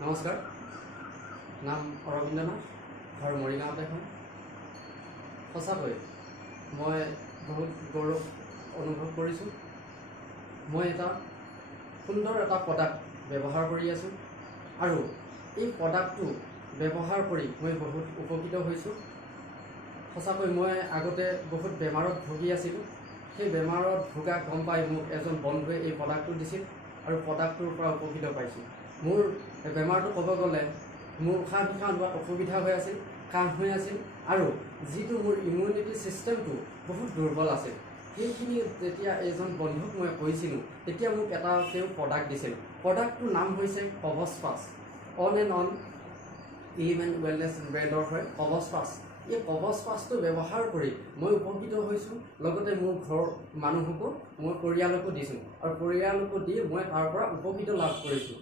নমস্কাৰ, নাম অৰবিন্দ নাথ, ঘৰ মৰিগাঁৱতে হয়। সঁচাকৈ মই বহুত গৌৰৱ অনুভৱ কৰিছোঁ। মই এটা সুন্দৰ এটা প্ৰডাক্ট ব্যৱহাৰ কৰি আছোঁ আৰু এই প্ৰডাক্টটো ব্যৱহাৰ কৰি মই বহুত উপকৃত হৈছোঁ। সঁচাকৈ মই আগতে বহুত বেমাৰত ভুগি আছিলোঁ। সেই বেমাৰত ভোগা গম পাই মোক এজন বন্ধুৱে এই প্ৰডাক্টটো দিছিল আৰু প্ৰডাক্টটোৰ পৰা উপকৃত পাইছোঁ। মোৰ বেমাৰটো ক'ব গ'লে মোৰ উশাহ নিশাহ লোৱাত অসুবিধা হৈ আছিল, কাহ হৈ আছিল আৰু যিটো মোৰ ইমিউনিটি ছিষ্টেমটো বহুত দুৰ্বল আছিল। সেইখিনি যেতিয়া এজন বন্ধুক মই কৈছিলোঁ তেতিয়া মোক এটা তেওঁ প্ৰডাক্ট দিছিল। প্ৰডাক্টটোৰ নাম হৈছে কৱচ পাছ। On and on element wellness ব্ৰেণ্ডৰ হয় কৱচ পাছ। এই কৱচ পাছটো ব্যৱহাৰ কৰি মই উপকৃত হৈছোঁ, লগতে মোৰ ঘৰৰ মানুহকো মই পৰিয়ালকো দিছোঁ আৰু পৰিয়ালকো দি মই তাৰ পৰা উপকৃত লাভ কৰিছোঁ।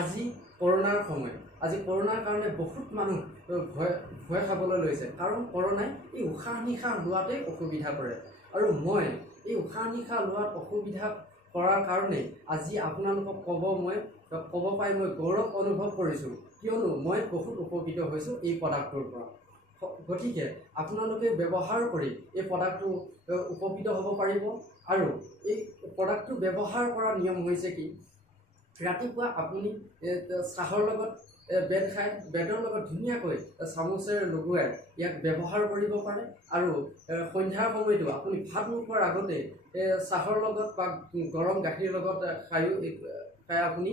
আজি কৰোণাৰ সময়, আজি কৰোণাৰ কাৰণে বহুত মানুহ ভয় খাবলৈ লৈছে, কাৰণ কৰোণাই এই উশাহ নিশাহ লোৱাতেই অসুবিধা কৰে আৰু মই এই উশাহ নিশাহ লোৱাত অসুবিধা কৰাৰ কাৰণেই আজি আপোনালোকক ক'ব পাই মই গৌৰৱ অনুভৱ কৰিছোঁ, কিয়নো মই বহুত উপকৃত হৈছোঁ এই প্ৰডাক্টটোৰ পৰা। গতিকে আপোনালোকে ব্যৱহাৰ কৰি এই প্ৰডাক্টটো উপকৃত হ'ব পাৰিব। আৰু এই প্ৰডাক্টটো ব্যৱহাৰ কৰাৰ নিয়ম হৈছে কি, ৰাতিপুৱা আপুনি চাহৰ লগত বেড খাই বেডৰ লগত ধুনীয়াকৈ চামুচেৰে লগুৱাই ইয়াক ব্যৱহাৰ কৰিব পাৰে আৰু সন্ধ্যাৰ সময়তো আপুনি ভাত নোখোৱাৰ আগতে চাহৰ লগত বা গৰম গাখীৰ লগত খাই আপুনি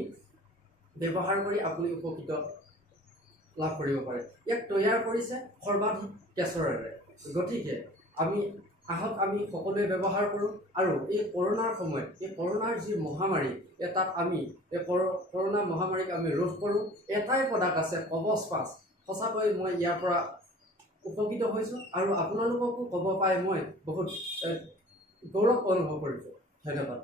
ব্যৱহাৰ কৰি আপুনি উপকৃত লাভ কৰিব পাৰে। ইয়াক তৈয়াৰ কৰিছে সৰ্বাধিক কেশৰেৰে। গতিকে আহক আমি সকলোৱে ব্যৱহাৰ কৰোঁ আৰু এই কৰোণাৰ সময়ত এই কৰোণাৰ যি মহামাৰী তাত আমি এই কৰোণা মহামাৰীক আমি ৰোধ কৰোঁ। এটাই প্ৰডাক্ট আছে কৱচ পাছ। সঁচাকৈ মই ইয়াৰ পৰা উপকৃত হৈছোঁ আৰু আপোনালোককো ক'ব পাই মই বহুত গৌৰৱ অনুভৱ কৰিছোঁ। ধন্যবাদ।